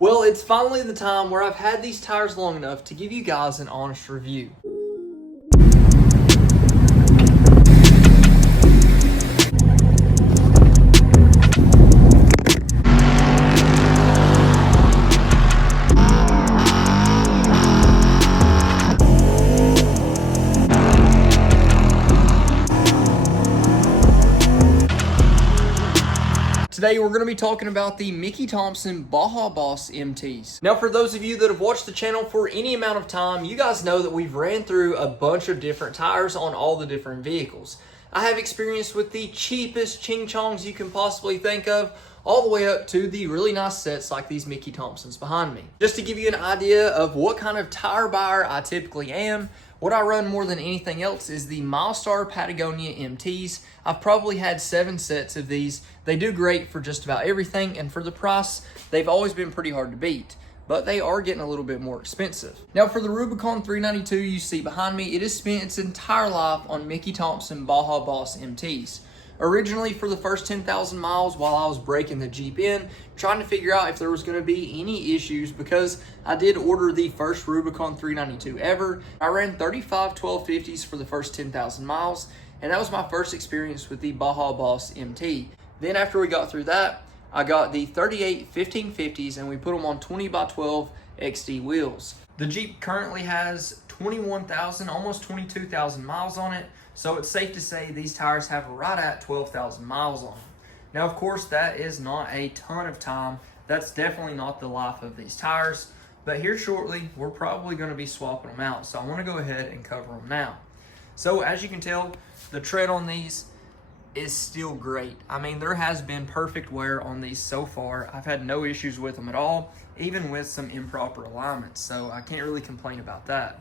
Well, it's finally the time where I've had these tires long enough to give you guys an honest review. Today we're going to be talking about the Mickey Thompson Baja Boss MTs. Now for those of you that have watched the channel for any amount of time, you guys know that we've ran through a bunch of different tires on all the different vehicles. I have experience with the cheapest ching chongs you can possibly think of, all the way up to the really nice sets like these Mickey Thompsons behind me. Just to give you an idea of what kind of tire buyer I typically am, what I run more than anything else is the Milestar Patagonia MTs. I've probably had 7 sets of these. They do great for just about everything, and for the price, they've always been pretty hard to beat. But they are getting a little bit more expensive. Now for the Rubicon 392 you see behind me, it has spent its entire life on Mickey Thompson Baja Boss MTs. Originally for the first 10,000 miles while I was breaking the Jeep in, trying to figure out if there was going to be any issues, because I did order the first Rubicon 392 ever. I ran 35 1250s for the first 10,000 miles, and that was my first experience with the Baja Boss MT. Then after we got through that, I got the 38 1550s and we put them on 20x12 XD wheels. The Jeep currently has 21,000, almost 22,000 miles on it. So it's safe to say these tires have right at 12,000 miles on them. Now, of course, that is not a ton of time. That's definitely not the life of these tires. But here shortly, we're probably going to be swapping them out. So I want to go ahead and cover them now. So as you can tell, the tread on these is still great. I mean, there has been perfect wear on these so far. I've had no issues with them at all, even with some improper alignments. So I can't really complain about that.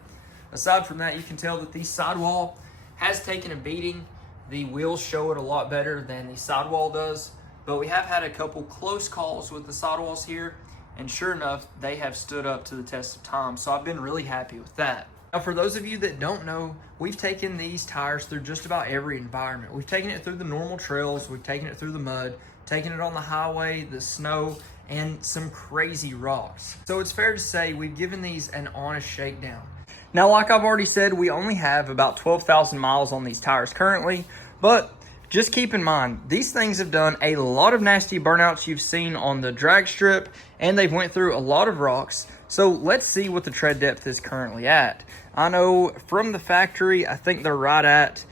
Aside from that, you can tell that the sidewall has taken a beating. The wheels show it a lot better than the sidewall does, but we have had a couple close calls with the sidewalls here, and sure enough, they have stood up to the test of time, so I've been really happy with that. Now, for those of you that don't know, we've taken these tires through just about every environment. We've taken it through the normal trails, we've taken it through the mud, taken it on the highway, the snow, and some crazy rocks. So it's fair to say we've given these an honest shakedown. Now, like I've already said, we only have about 12,000 miles on these tires currently, but just keep in mind, these things have done a lot of nasty burnouts you've seen on the drag strip, and they've went through a lot of rocks. So let's see what the tread depth is currently at. I know from the factory, I think they're right at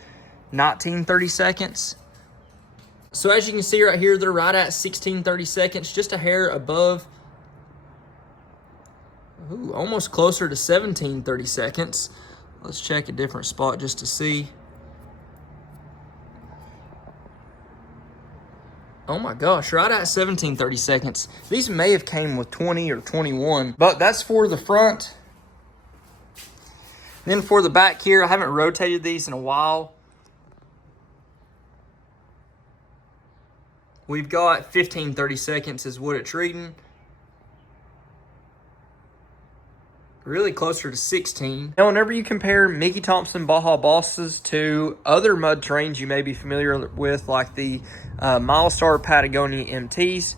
19-30 seconds. So as you can see right here, they're right at 16-30 seconds, just a hair above. Ooh, almost closer to 17-30 seconds. Let's check a different spot just to see. Oh my gosh, right at 17-30 seconds. These may have came with 20 or 21, but that's for the front. Then for the back here, I haven't rotated these in a while. We've got 15-30 seconds is what it's reading. Really closer to 16. Now, whenever you compare Mickey Thompson Baja Bosses to other mud terrains you may be familiar with, like the Milestar Patagonia MTs,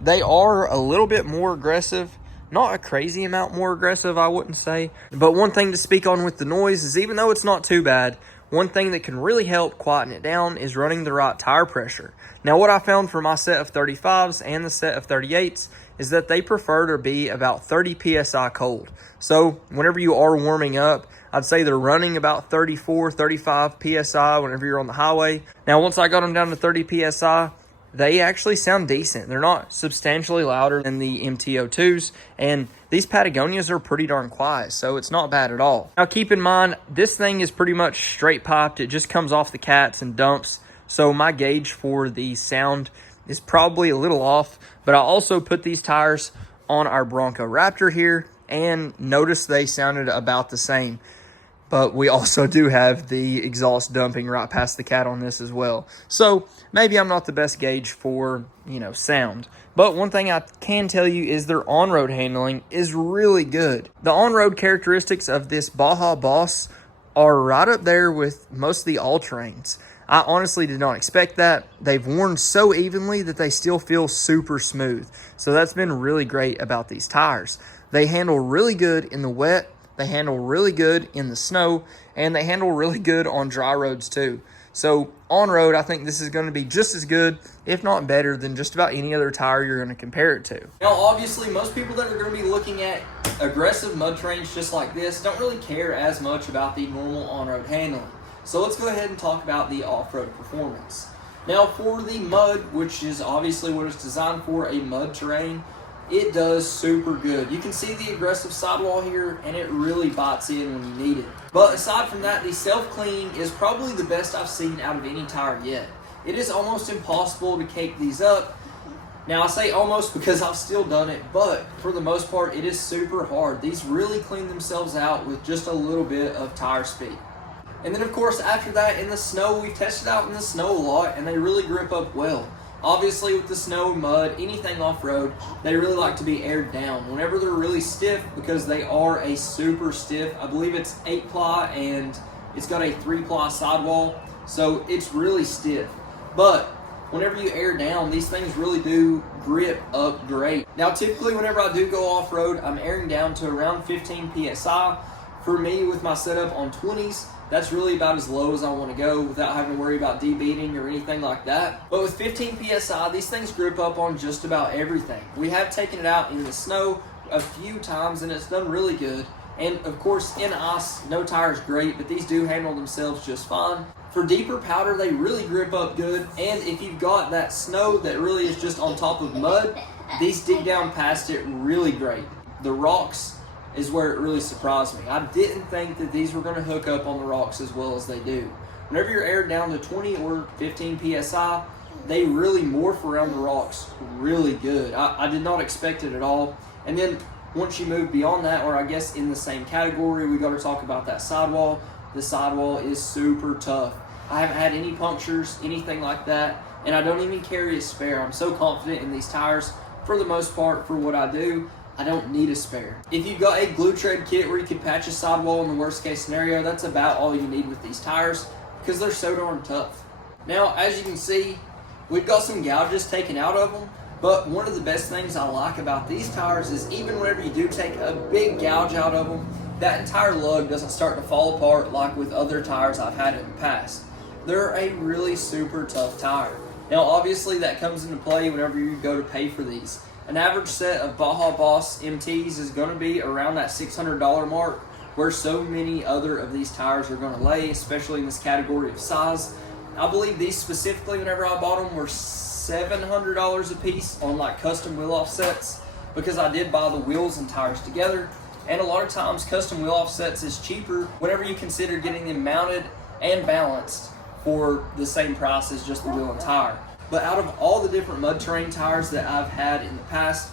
they are a little bit more aggressive. Not a crazy amount more aggressive, I wouldn't say. But one thing to speak on with the noise is, even though it's not too bad, one thing that can really help quieten it down is running the right tire pressure. Now, what I found for my set of 35s and the set of 38s is that they prefer to be about 30 PSI cold. So whenever you are warming up, I'd say they're running about 34, 35 PSI whenever you're on the highway. Now, once I got them down to 30 PSI, they actually sound decent. They're not substantially louder than the MT02s, and these Patagonias are pretty darn quiet, so it's not bad at all. Now, keep in mind, this thing is pretty much straight piped. It just comes off the cats and dumps, so my gauge for the sound is probably a little off, but I also put these tires on our Bronco Raptor here, and notice they sounded about the same. But we also do have the exhaust dumping right past the cat on this as well. So maybe I'm not the best gauge for, sound. But one thing I can tell you is their on-road handling is really good. The on-road characteristics of this Baja Boss are right up there with most of the all-terrains. I honestly did not expect that. They've worn so evenly that they still feel super smooth. So that's been really great about these tires. They handle really good in the wet, they handle really good in the snow, and they handle really good on dry roads too. So on road, I think this is going to be just as good, if not better, than just about any other tire you're going to compare it to. Now, obviously, most people that are going to be looking at aggressive mud terrains just like this don't really care as much about the normal on-road handling. So let's go ahead and talk about the off-road performance. Now, for the mud, which is obviously what it's designed for, a mud terrain, it does super good. You can see the aggressive sidewall here, and it really bites in when you need it. But aside from that, the self-cleaning is probably the best I've seen out of any tire yet. It is almost impossible to cake these up. Now, I say almost because I've still done it, but for the most part, it is super hard. These really clean themselves out with just a little bit of tire speed. And then, of course, after that, in the snow, we've tested out in the snow a lot, and they really grip up well. Obviously, with the snow, mud, anything off-road, they really like to be aired down. Whenever they're really stiff, because they are a super stiff, I believe it's 8-ply, and it's got a 3-ply sidewall, so it's really stiff. But whenever you air down, these things really do grip up great. Now, typically, whenever I do go off-road, I'm airing down to around 15 PSI. For me, with my setup on 20s, that's really about as low as I want to go without having to worry about debeating or anything like that. But with 15 PSI, these things grip up on just about everything. We have taken it out in the snow a few times and it's done really good. And of course, in ice, no tire is great, but these do handle themselves just fine. For deeper powder, they really grip up good. And if you've got that snow that really is just on top of mud, these dig down past it really great. The rocks is where it really surprised me. I didn't think that these were going to hook up on the rocks as well as they do. Whenever you're aired down to 20 or 15 PSI, they really morph around the rocks really good. I did not expect it at all. And then once you move beyond that, or I guess in the same category, we got to talk about that sidewall. The sidewall is super tough. I haven't had any punctures, anything like that, and I don't even carry a spare. I'm so confident in these tires for the most part for what I do. I don't need a spare. If you've got a glue tread kit where you can patch a sidewall in the worst case scenario, that's about all you need with these tires because they're so darn tough. Now, as you can see, we've got some gouges taken out of them, but one of the best things I like about these tires is even whenever you do take a big gouge out of them, that entire lug doesn't start to fall apart like with other tires I've had in the past. They're a really super tough tire. Now, obviously, that comes into play whenever you go to pay for these. An average set of Baja Boss MTs is going to be around that $600 mark, where so many other of these tires are going to lay, especially in this category of size. I believe these specifically, whenever I bought them, were $700 a piece on like custom wheel offsets, because I did buy the wheels and tires together. And a lot of times custom wheel offsets is cheaper whenever you consider getting them mounted and balanced for the same price as just the wheel and tire. But out of all the different mud terrain tires that I've had in the past,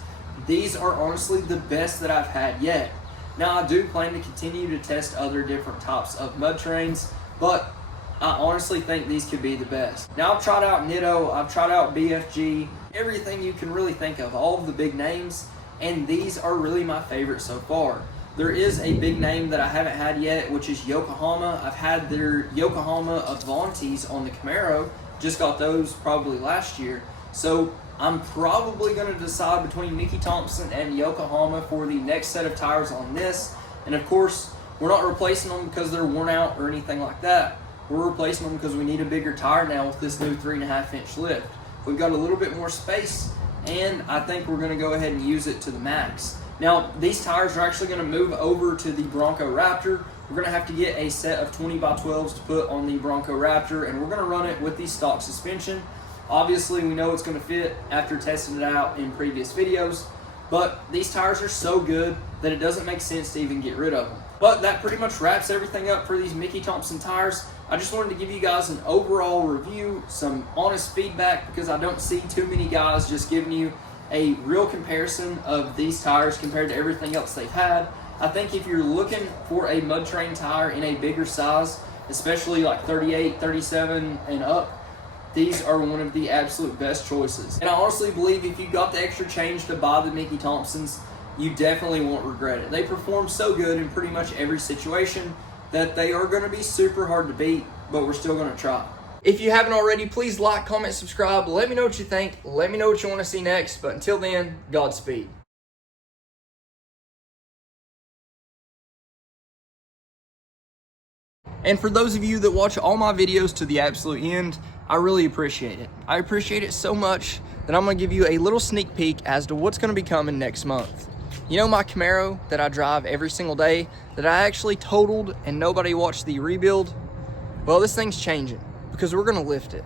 these are honestly the best that I've had yet. Now, I do plan to continue to test other different types of mud terrains, but I honestly think these could be the best. Now, I've tried out Nitto, I've tried out BFG, everything you can really think of, all of the big names, and these are really my favorite so far. There is a big name that I haven't had yet, which is Yokohama. I've had their Yokohama Avantis on the Camaro. Just got those probably last year. So I'm probably going to decide between Mickey Thompson and Yokohama for the next set of tires on this. And of course, we're not replacing them because they're worn out or anything like that. We're replacing them because we need a bigger tire now with this new 3.5-inch lift. We've got a little bit more space, and I think we're going to go ahead and use it to the max. Now, these tires are actually going to move over to the Bronco Raptor. We're going to have to get a set of 20x12s to put on the Bronco Raptor, and we're going to run it with the stock suspension. Obviously, we know it's going to fit after testing it out in previous videos, but these tires are so good that it doesn't make sense to even get rid of them. But that pretty much wraps everything up for these Mickey Thompson tires. I just wanted to give you guys an overall review, some honest feedback, because I don't see too many guys just giving you a real comparison of these tires compared to everything else they've had. I think if you're looking for a mud terrain tire in a bigger size, especially like 38, 37 and up, these are one of the absolute best choices. And I honestly believe if you got the extra change to buy the Mickey Thompsons, you definitely won't regret it. They perform so good in pretty much every situation that they are going to be super hard to beat, but we're still going to try. If you haven't already, please like, comment, subscribe. Let me know what you think. Let me know what you want to see next. But until then, Godspeed. And for those of you that watch all my videos to the absolute end, I really appreciate it. I appreciate it so much that I'm going to give you a little sneak peek as to what's going to be coming next month. You know my Camaro that I drive every single day that I actually totaled and nobody watched the rebuild? Well, this thing's changing because we're going to lift it.